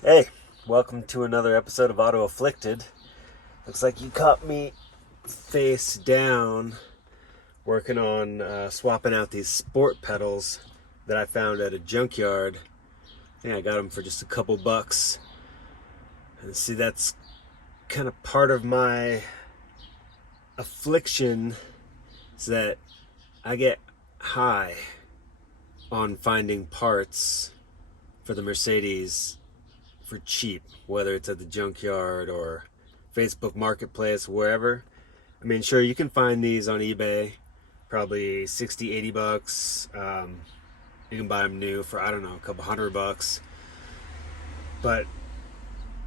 Hey, welcome to another episode of Auto Afflicted. Looks like you caught me face down working on swapping out these sport pedals that I found at a junkyard. I think I got them for just a couple bucks. And see, that's kind of part of my affliction, is that I get high on finding parts for the Mercedes for cheap, whether it's at the junkyard or Facebook Marketplace, wherever. I mean, sure, you can find these on eBay, probably 60, 80 bucks. You can buy them new for, I don't know, a couple $100. But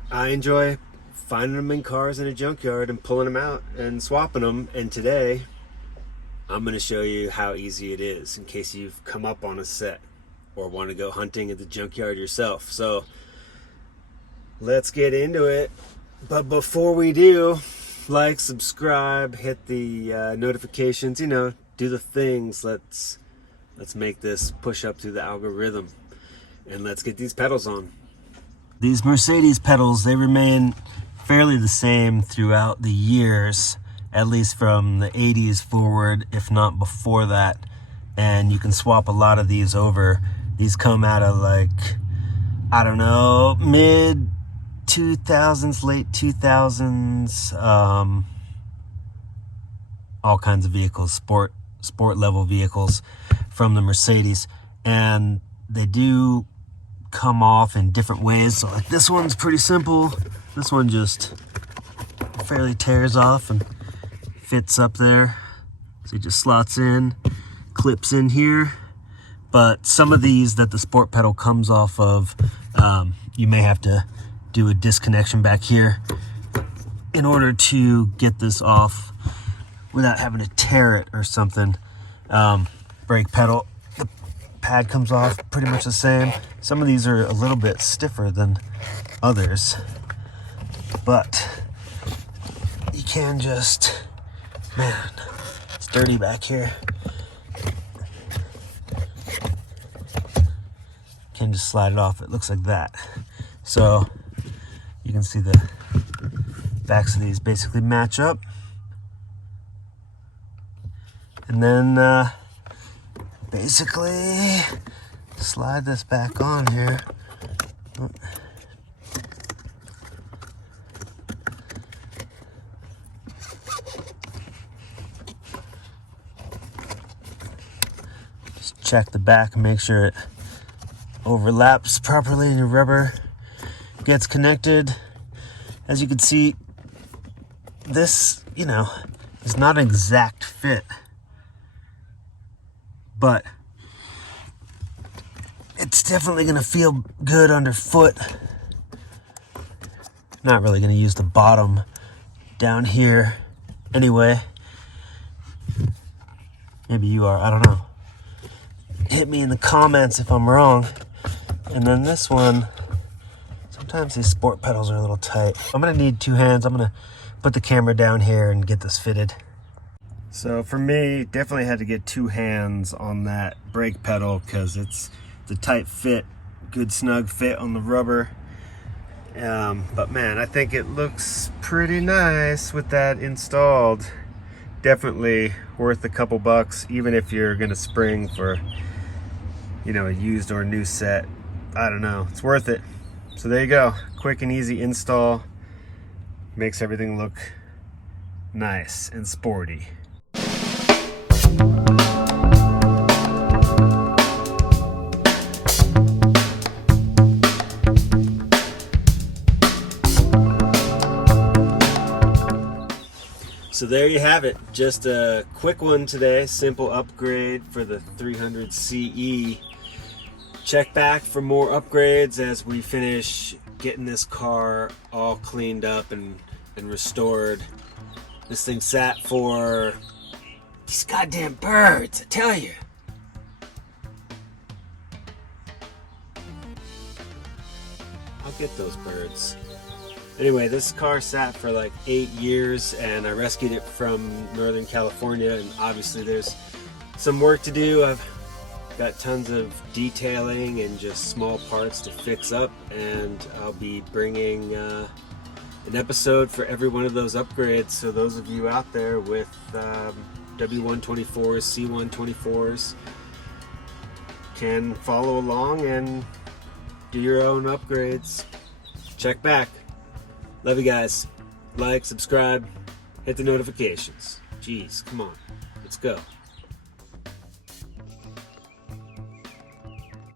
I enjoy finding them in cars in a junkyard and pulling them out and swapping them. And today, I'm going to show you how easy it is in case you've come up on a set or want to go hunting at the junkyard yourself. So let's get into it. But before we do, like, subscribe, hit the notifications, do the things. Let's make this push up through the algorithm, and let's get these pedals on. These Mercedes pedals, they remain fairly the same throughout the years, at least from the 80s forward, if not before that. And you can swap a lot of these over. These come out of, like, I don't know, mid 2000s, late 2000s, all kinds of vehicles, sport level vehicles from the Mercedes, and they do come off in different ways. So like this one's pretty simple. This one just fairly tears off and fits up there, so it just slots in, clips in here. But some of these that the sport pedal comes off of, you may have to do a disconnection back here in order to get this off without having to tear it or something. Brake pedal, the pad comes off pretty much the same. Some of these are a little bit stiffer than others, but you can just, man, it's dirty back here. Can just slide it off. It looks like that. So you can see the backs of these basically match up. And then basically slide this back on here. Just check the back and make sure it overlaps properly and your rubber gets connected. As you can see, this, is not an exact fit, but it's definitely going to feel good underfoot. Not really going to use the bottom down here anyway. Maybe you are, I don't know. Hit me in the comments if I'm wrong. And then this one, sometimes these sport pedals are a little tight. I'm gonna need two hands. I'm gonna put the camera down here and get this fitted. So for me, definitely had to get two hands on that brake pedal because it's the tight fit, good snug fit on the rubber. But man, I think it looks pretty nice with that installed. Definitely worth a couple bucks, even if you're gonna spring for, a used or a new set. I don't know, it's worth it. So there you go, quick and easy install. Makes everything look nice and sporty. So there you have it, just a quick one today, simple upgrade for the 300CE. Check back for more upgrades as we finish getting this car all cleaned up and restored. This thing sat for these goddamn birds, I tell you. I'll get those birds. Anyway, this car sat for like 8 years and I rescued it from Northern California, and obviously there's some work to do. I've got tons of detailing and just small parts to fix up, and I'll be bringing an episode for every one of those upgrades, so those of you out there with W124s, C124s can follow along and do your own upgrades. Check back. Love you guys. Like, subscribe, hit the notifications. Jeez, come on. Let's go.